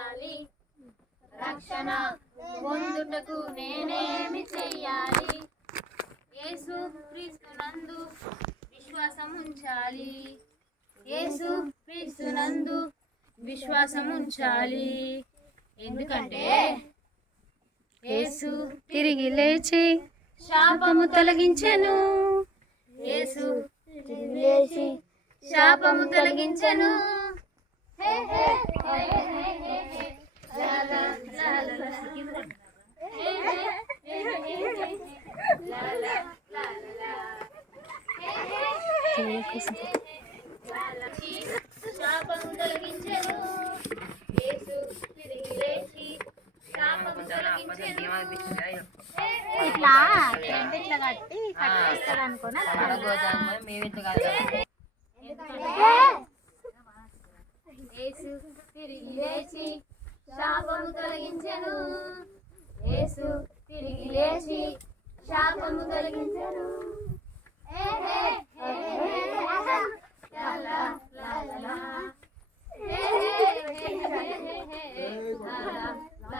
చేయాలి. రక్షణ పొందుటకు నేనేమి చెయ్యాలి యేసు క్రీస్తునందు విశ్వాసం ఉంచాలి. యేసు క్రీస్తునందు విశ్వాసం ఉంచాలి. ఎందుకంటే యేసు తిరిగి లేచి శాపము తొలగించెను. యేసు లేచి శాపము తొలగించెను. హే హే. లా లా లా లా లా. హే హే హే హే హే హే. లా లా లా లా లా. హే హే హే హే హే హే. లా లా. శాపము తొలగించెను యేసు తిరిగి లేచి శాపము తొలగించెను హే హే. ఇట్లా టెంట్ ఇట్లా కట్టి కట్టేస్తారు అనుకున్నా యేసు తిరిగి లేచి శాపము తొలగించెను యేసు తిరిగి లేచి శాపము తొలగించెను ఏ హే హే హే హే. లా లా లా లా లా. ఏ హే హే హే హే హే. లా లా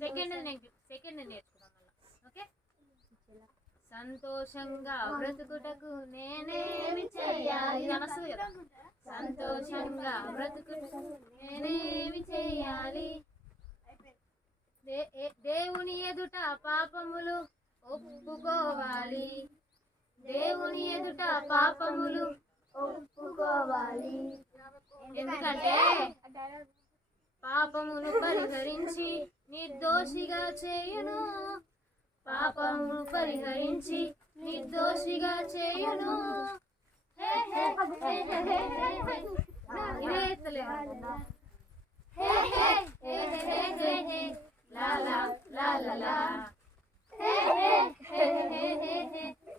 సెకండ్ సెకండ్ నేర్చుకున్నాం ఓకే? సంతోషంగా బ్రతుకుటకు నేనేమి చెయ్యాలి? అనసు సంతోషంగా బ్రతుకుటకు నేనేమి చెయ్యాలి? దేవుని ఎదుట పాపములు ఒప్పుకోవాలి. దేవుని ఎదుట పాపములు ఒప్పుకోవాలి. ఎందుకంటే పాపమును పరిహరించి నిర్దోషిగా చేయును. పాపమును పరిహరించి నిర్దోషిగా చేయును. ఇదే ఎత్తలేదు. హే హే లా లా లా లా లా. హే హే హే హే హే హే. లాగి చెయ్. హే హే లాగి చెయ్. లా లా లా లా లా.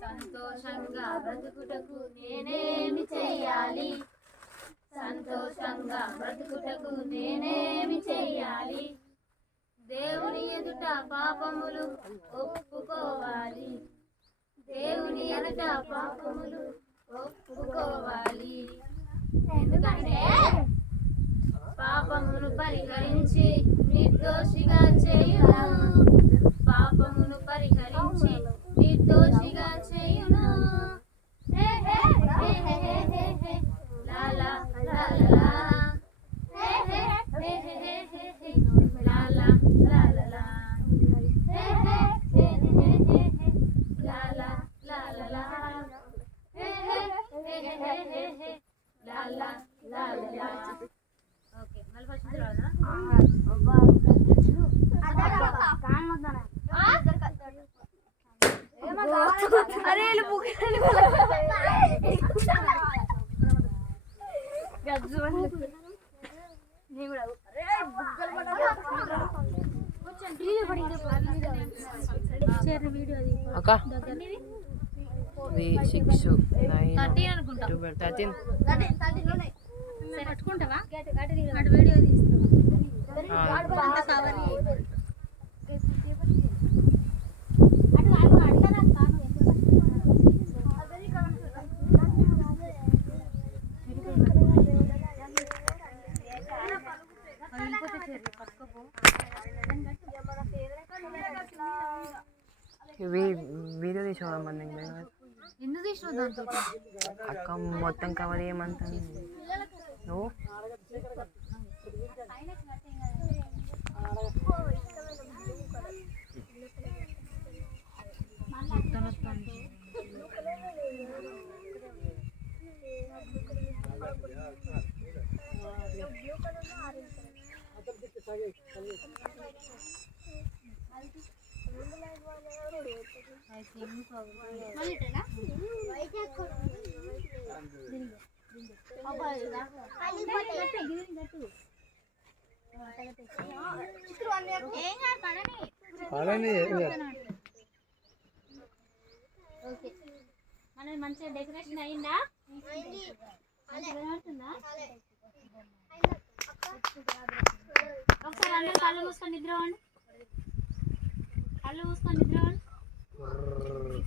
సంతోషంగా బ్రతుకుటకు నేనేమి చెయ్యాలి? సంతోషంగా బ్రతుకుటకు నేనేమి చెయ్యాలి? దేవుని ఎదుట పాపములు ఒప్పుకోవాలి. దేవుని ఎదుట పాపములు ఒప్పుకోవాలి. ఎందుకంటే పరిహరించి నిర్దోషిగా చేయును. పాపమును పరిహరించి నిర్దోషిగా చేయును. హే హే హే హే హే హే లా లా లా లా లా. హే హే హే హే హే హే హే. లా లా లా లా లా. హే హే హే హే హే హే హే. లా లా లా లా లా. హే హే హే హే హే హే హే. లా లా లా లా లా. ఓకే మళ్ళీ ఫస్ట్ నుంచి రాదా అరే అక్క. Six nine thirteen thirteen. పట్టుకుంటావా video తీస్తావా వీడియో తీసుకోమని ఎందుకు తీసినావు దాంతో? అక్క మొత్తం కవర్ చేయమంటాను నువ్వు పడని. ఓకే. మనది మంచిగా డెకరేషన్ అయిందా? ఒకసారి అందరూ కళ్ళు మూసుకొని నిద్ర కళ్ళు మూసుకొని నిద్ర పోండి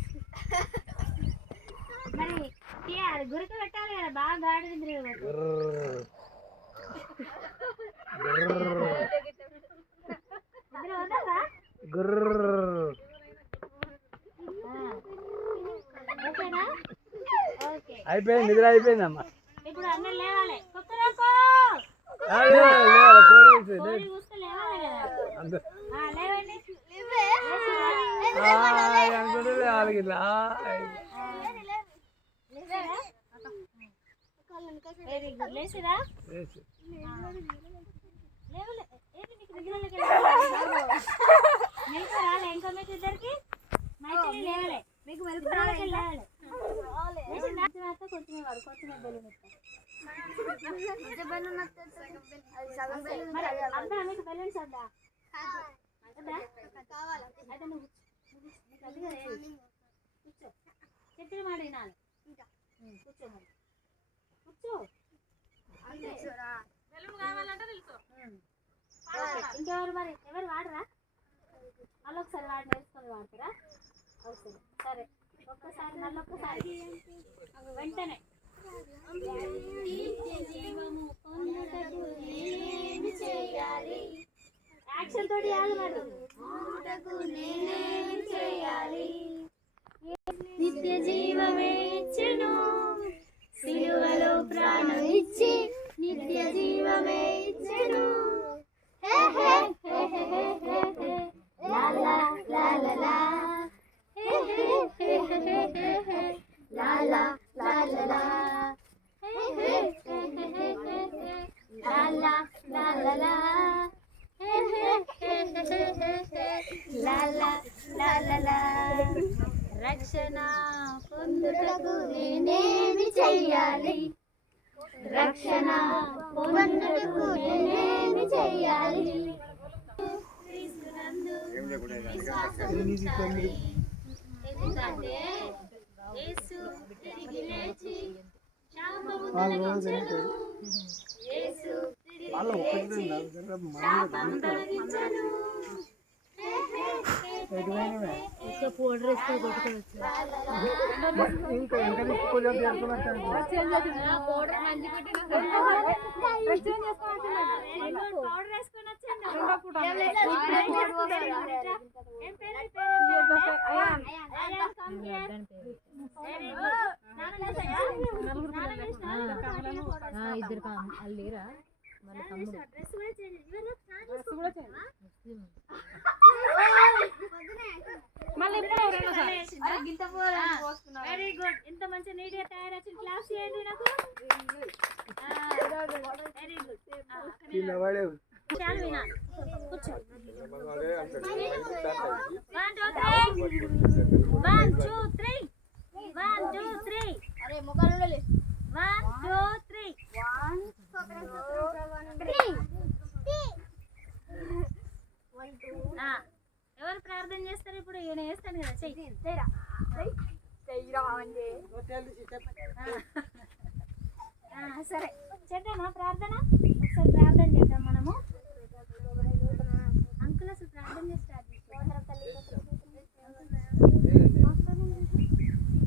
మరి తీయాలి గురిక పెట్టాలి కదా బాగా గాడి నిద్ర పోతుంది. నిద్ర పోతుందా ఓకేనా? ఓకే. అయిపోయింది నిద్ర అయిపోయిందమ్మా. ఇప్పుడు అందరు లేవాలి. కుక్కరాకో కోడి కూస్తే లేవాలి కదా. లేవండి. అనుకుంటే వాళ్ళకి నిద్రలోకి మీకు మీకు నిద్రలోకి లేవాలి లేచిందా? తర్వాత కొంచెమే వాడు కొంచెమే బెలూన్ అంతా మీకు బెలూన్స్ వద్దా? అయితే నువ్వు? కూర్చో. చెప్పిన మాట వినాలి కూర్చో. మరి. ఇంకెవరు మరి? ఎవరు వాడరా? మళ్ళీ ఒకసారి వాడి నేర్చుకొని వాడతారా? ఓకే. సరే. ఒక్కసారి మళ్ళీ ఒక్కసారి వెంటనే జీవము పొందుటకు నేనేమి చేయాలి? యాక్షన్ తోటి యాదు మరి నేనేమి చేయాలి నిత్య జీవమే ఇచ్చెను సిలువలో ప్రాణం ఇచ్చి నిత్య జీవమే ఇచ్చెను హే హే హే హే హే హే హే లా లా లా లా లా హే హే హే హే హే హే హే లా లా లా లా లా హే హే హే హే హే హే హే లా లా లా లా లా రక్షణ పొందుటకు నేనేమి చెయ్యాలి? రక్షణ పొందుటకు నేనేమి చెయ్యాలి? ఎందుకంటే యేసు తిరిగి లేచి శాపము. యేసు హే హే. ఇంకా ఎంత కొంచెం? ఇద్దరు వాళ్ళు లేరా? వెరీ గుడ్ ఇంత మంచి నీట్గా తయారు వచ్చిన క్లాస్ చేయండి నాకు వెరీ గుడ్ చాలు వినా కూర్చో. మైండ్ స్టార్ట్ అయ్యి one two three one two three అరే ముఖాలు వన్ టూ త్రీ ఎవరు ప్రార్థన చేస్తారు ఇప్పుడు? ఈయన వేస్తాను కదా చెయ్యి. చేయరా సరే. చేద్దామా ప్రార్థన. ఒకసారి ప్రార్థన చేద్దాం మనము అంకుల్ అసలు ప్రార్థన చేసి స్టార్ట్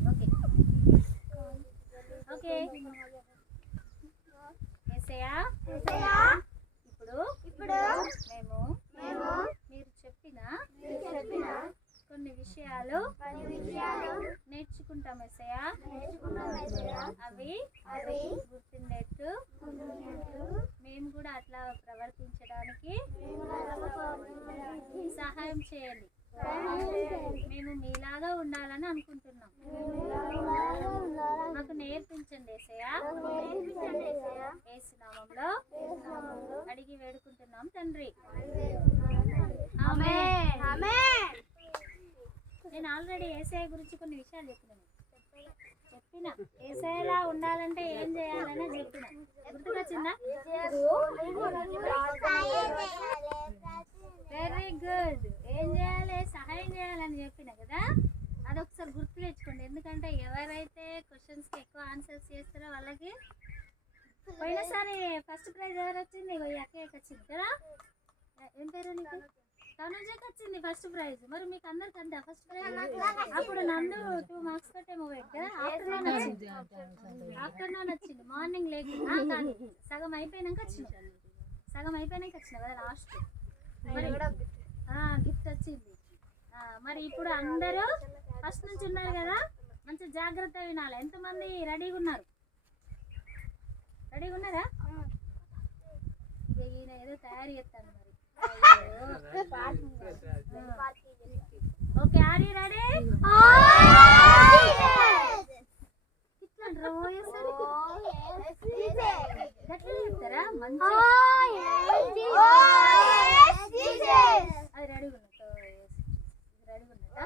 ఓకే ఓకే ఏసయ్యా ఇప్పుడు ఇప్పుడు మేము మేము మీరు చెప్పిన మీరు చెప్పిన కొన్ని విషయాలు పది విషయాలు నేర్చుకుంటాం ఎసయ్యా నేర్చుకున్నాం యేసయ్యా. అవి అవి గుర్తుండేట్టు గుర్తుండేట్టు మేము కూడా అట్లా ప్రవర్తించడానికి సహాయం చేయండి. మేము మీలాగా ఉండాలని అనుకుంటున్నాం. మాకు నేర్పించండి ఏసయ్య. ఏసునామంలో అడిగి వేడుకుంటున్నాం తండ్రి. నేను ఆల్రెడీ ఏసఐ గురించి కొన్ని విషయాలు చెప్పినాను. చెప్పిన. ఏసఐలా ఉండాలంటే ఏం చేయాలని చెప్పిన. గుర్తుకొచ్చిందా? వెరీ గుడ్ ఏం చేయాలి? సహాయం చేయాలని చెప్పిన కదా? అది ఒకసారి గుర్తు తెచ్చుకోండి. ఎందుకంటే ఎవరైతే క్వశ్చన్స్కి ఎక్కువ ఆన్సర్స్ చేస్తారో వాళ్ళకి పోయినసారి ఫస్ట్ ప్రైజ్ ఎవరు వచ్చింది ఇగో ఈ అక్కయ్యకి వచ్చింది కదా? ఏం పేరు నీకు? తనుజకి వచ్చింది ఫస్ట్ ప్రైజ్. మరి మీకు అందరికి అంతా ఫస్ట్ ప్రైజ్? అప్పుడు నందు టూ మార్క్స్ కట్టేమో కదా ఆఫ్టర్నూన్ వచ్చింది. ఆఫ్టర్నూన్ వచ్చింది. మార్నింగ్ లేక ఆ, కాదు. సగం అయిపోయినాక వచ్చింది. సగం అయిపోయినాక వచ్చిన కదా లాస్ట్. మరి గిఫ్ట్ వచ్చింది. మరి ఇప్పుడు అందరూ ఫస్ట్ నుంచి ఉన్నారు కదా మంచి జాగ్రత్త వినాలి. ఎంతమంది రెడీగా ఉన్నారు? రెడీగా ఉన్నారా? ఇక ఈయన ఏదో తయారు చేస్తాను ఓకే ఆర్ యూ రెడీ ఇట్లా డ్రా చేస్తారు. గట్లా చెప్తారా? మంచి అది రెడీగా ఉన్నట్టు రెడీగా ఉన్నట్టా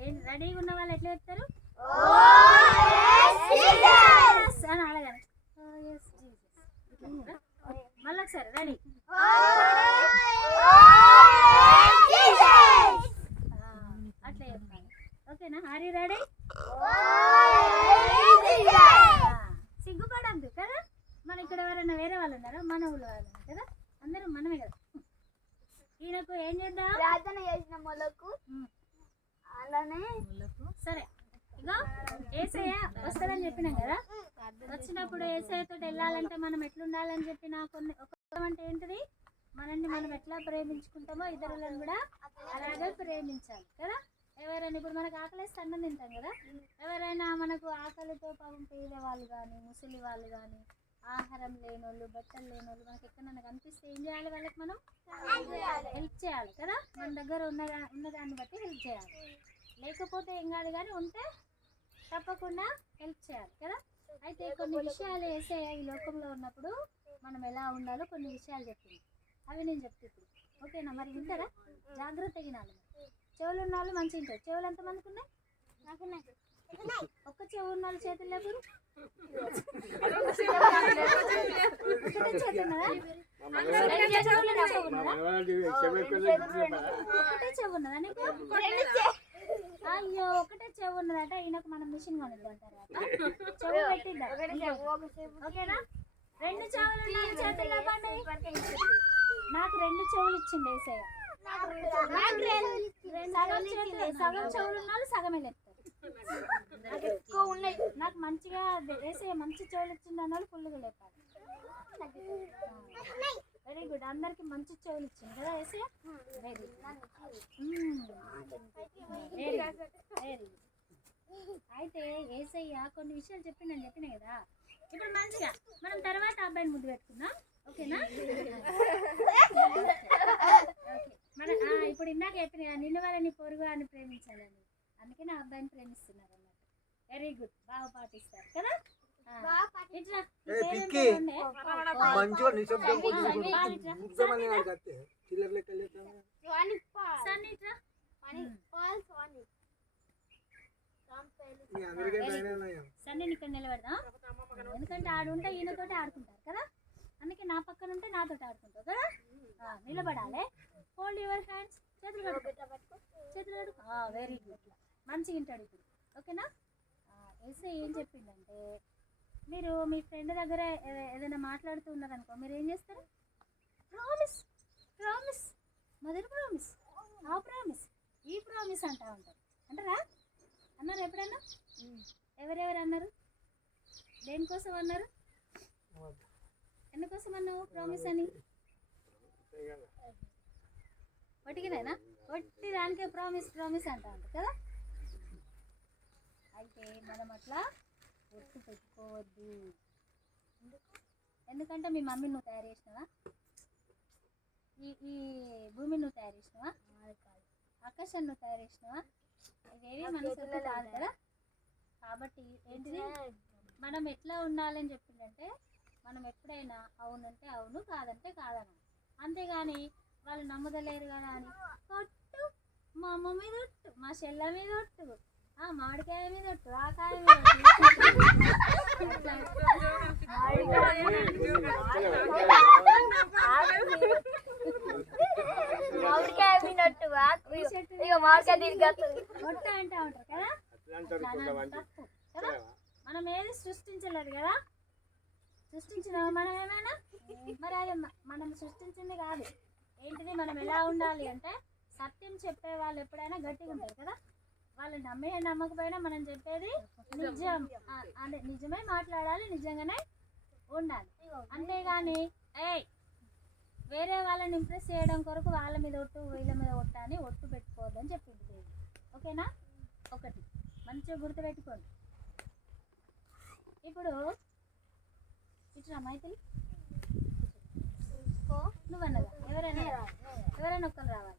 ఏంటి రెడీగా ఉన్న వాళ్ళు ఎట్లా చెప్తారు Yes అని అడగాలి Oh, yes, Jesus. ఇట్లా చెప్తారా? మళ్ళీ ఒకసారి రెడీ అట్లా చెప్పాలి ఓకేనా ఆర్ యూ రెడీ సిగ్గుపడద్దు కదా మన ఇక్కడ ఎవరైనా వేరే వాళ్ళు ఉన్నారా మన ఊళ్ళో వాళ్ళు ఉన్నారు కదా అందరూ మనమే కదా ఈయనకు ఏం చేద్దాం ప్రార్థన చేసిన మొలకు. అలానే సరే. ఇగో ఏసయ్య వస్తాడని చెప్పినాం కదా? వచ్చినప్పుడు ఏసయ్య తోటి వెళ్ళాలంటే మనం ఎట్లుండాలని చెప్పిన కొన్ని ఒక అంటే ఏంటిది? మనల్ని మనం ఎట్లా ప్రేమించుకుంటామో ఇతరులను కూడా అలాగే ప్రేమించాలి కదా? ఎవరైనా ఇప్పుడు మనకు ఆకలిస్తే అన్నం తింటాం కదా? ఎవరైనా మనకు ఆకలితో పాపం పేద వాళ్ళు కానీ ముసలి వాళ్ళు కానీ ఆహారం లేనోళ్ళు బట్టలు లేనోళ్ళు మనకి ఎక్కడైనా కనిపిస్తే ఏం చేయాలి వాళ్ళకి మనం? హెల్ప్ చేయాలి. కదా? మన దగ్గర ఉన్న ఉన్న దాన్ని బట్టి హెల్ప్ చేయాలి. లేకపోతే ఏం కాదు కానీ ఉంటే తప్పకుండా హెల్ప్ చేయాలి కదా? అయితే కొన్ని విషయాలు వేసే ఈ లోకంలో ఉన్నప్పుడు మనం ఎలా ఉండాలో కొన్ని విషయాలు చెప్పింది అవి నేను చెప్తే ఇప్పుడు. ఓకేనా? మరి వింటారా? జాగ్రత్తగా వినాలి. చెవులు ఉన్న వాళ్ళు మంచిగా ఉంటారు చెవులు ఎంతమందికి ఉన్నాయి? ఒక్క చెవు ఉన్న చేతులు చెవులు అయ్యో ఒకటే చెవు ఉన్నదట ఈయనకు మనం మిషన్ కొనిద్దాం తర్వాత చెవు పెట్టిద్దాం ఓకేనా? రెండు చెవులు చేతులు నాకు రెండు చెవులు ఇచ్చింది ఏసయ్య. సగం చేతులు సగం చెవులు ఉన్న వాళ్ళు సగమే లేపుతారు నాకు ఎక్కువ ఉన్నాయి. నాకు మంచిగా వేసే మంచి చెవులు ఇచ్చింది అన్న వాళ్ళు ఫుల్గా లేపాలి. వెరీ గుడ్ అందరికి మంచి చెవులు ఇచ్చింది కదా వేసే? వెరీ వెరీ వెరీ అయితే ఏసయ్య కొన్ని విషయాలు చెప్పిందని చెప్పిన కదా? ఇప్పుడు మంచిగా. మనం తర్వాత అబ్బాయిని ముద్దు పెట్టుకుందాం. ఓకేనా? మన ఇప్పుడు ఇందాక చెప్పిన నిన్న నిన్ను వాళ్ళని పొరుగు అని ప్రేమించాలని. అందుకే నా అబ్బాయిని ప్రేమిస్తున్నారు అన్నట్టు వెరీ గుడ్ బాగా పాటిస్తారు కదా? సన్నీ ఇక్కడ నిలబెడదాం. ఎందుకంటే ఆడుంటే ఈయనతోటి ఆడుకుంటారు కదా? అందుకే నా పక్కన ఉంటే నాతో ఆడుకుంటావు కదా? నిలబడాలి. హోల్డ్ యువర్ హ్యాండ్స్ చేతులు కడుక్కో. చేతులు కడుక్కో. వెరీ గుడ్ మంచిగా వింటాడు ఇప్పుడు. ఓకేనా? వేసే ఏం చెప్పిందంటే మీరు మీ ఫ్రెండ్ దగ్గర ఏదైనా మాట్లాడుతూ ఉన్నారనుకో మీరు ఏం చేస్తారు? ప్రామిస్ ప్రామిస్ మదర్ ప్రామిస్ ఆ ప్రామిస్ ఈ ప్రామిస్ అంటా ఉంటారు. అంటారా? అన్నారు ఎప్పుడన్నా? ఎవరెవరు అన్నారు? దేనికోసం అన్నారు? ఎందుకోసం అన్నావు ప్రామిస్ అని? వట్టిగానేనా వట్టి దానికే ప్రామిస్ ప్రామిస్ అంటా ఉంటారు కదా? అయితే మనం అట్లా గుర్తు పెట్టుకోవద్దు. ఎందుకంటే మీ మమ్మీ నువ్వు తయారు చేసినావా? ఈ ఈ భూమిని నువ్వు తయారు చేసినావా? ఆకాశాన్ని నువ్వు తయారు చేసినావా? ఇవేవి మన సొత్తు కాదు కదా. కాబట్టి ఏంటిది? మనం ఎట్లా ఉండాలని చెప్పిందంటే మనం ఎప్పుడైనా అవునంటే అవును కాదంటే కాదనం. అంతేగాని వాళ్ళు నమ్మదలేరు కదా అని. కొట్టు మా అమ్మ మీద ఒట్టు మా చెల్ల మీద ఒట్టు. మామిడికాయ మీద ఒట్టు ఆ కాయ మీద ఒట్టు. అట్లా మామిడికాయ చెట్టు ఇక మామిడికాయ తిరిగి ఒట్టు అంటే ఉంటారు కదా? మనం ఏది సృష్టించలేదు కదా? సృష్టించినామా మనం ఏమైనా? మరి అది మనం సృష్టించింది కాదు. ఏంటిది? మనం ఎలా ఉండాలి అంటే సత్యం చెప్పే వాళ్ళు ఎప్పుడైనా గట్టిగా ఉంటారు కదా? వాళ్ళు నమ్మే నమ్మకపోయినా మనం చెప్పేది నిజం. అదే నిజమే మాట్లాడాలి నిజంగానే ఉండాలి. అంతేగాని ఏయ్ వేరే వాళ్ళని ఇంప్రెస్ చేయడం కొరకు వాళ్ళ మీద ఒట్టు వీళ్ళ మీద ఒట్టు అని ఒట్టు పెట్టుకోవద్దని చెప్పింది దేవుడు. ఓకేనా? ఒకటి. మంచిగా గుర్తుపెట్టుకోండి. ఇప్పుడు ఇట్లా మైథిలి. నువ్వు అన్నదా ఎవరైనా ఎవరైనా ఒక్కరు రావాలి.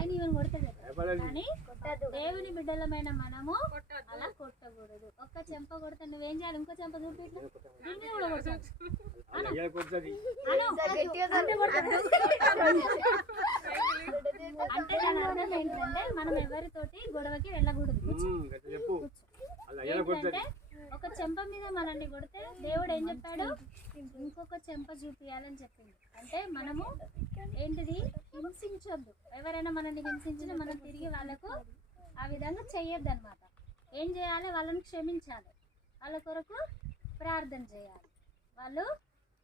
ఆయన ఈవెన్ కొడతాడు. కానీ దేవుని బిడ్డలమైన మనము అలా కొట్టకూడదు. ఒక్క చెంప కొడితే నువ్వేం చేయాలి? ఇంకో చెంప చూపి. దీన్ని కూడా. అంటే దాని అర్థం ఏంటంటే మనం ఎవరితోటి గొడవకి వెళ్ళకూడదు. ఒక చెంప మీద మనల్ని కొడితే దేవుడు ఏం చెప్పాడు ఇంకొక చెంప చూపియాలని చెప్పింది అంటే మనము ఏంటిది? హింసించొద్దు. ఎవరైనా మనల్ని హింసించినా మనం తిరిగి వాళ్ళకు ఆ విధంగా చెయ్యొద్దు అనమాట ఏం చేయాలి? వాళ్ళని క్షమించాలి. వాళ్ళ కొరకు ప్రార్థన చేయాలి. వాళ్ళు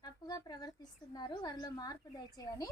తప్పుగా ప్రవర్తిస్తున్నారు. వారిలో మార్పు దయచేయని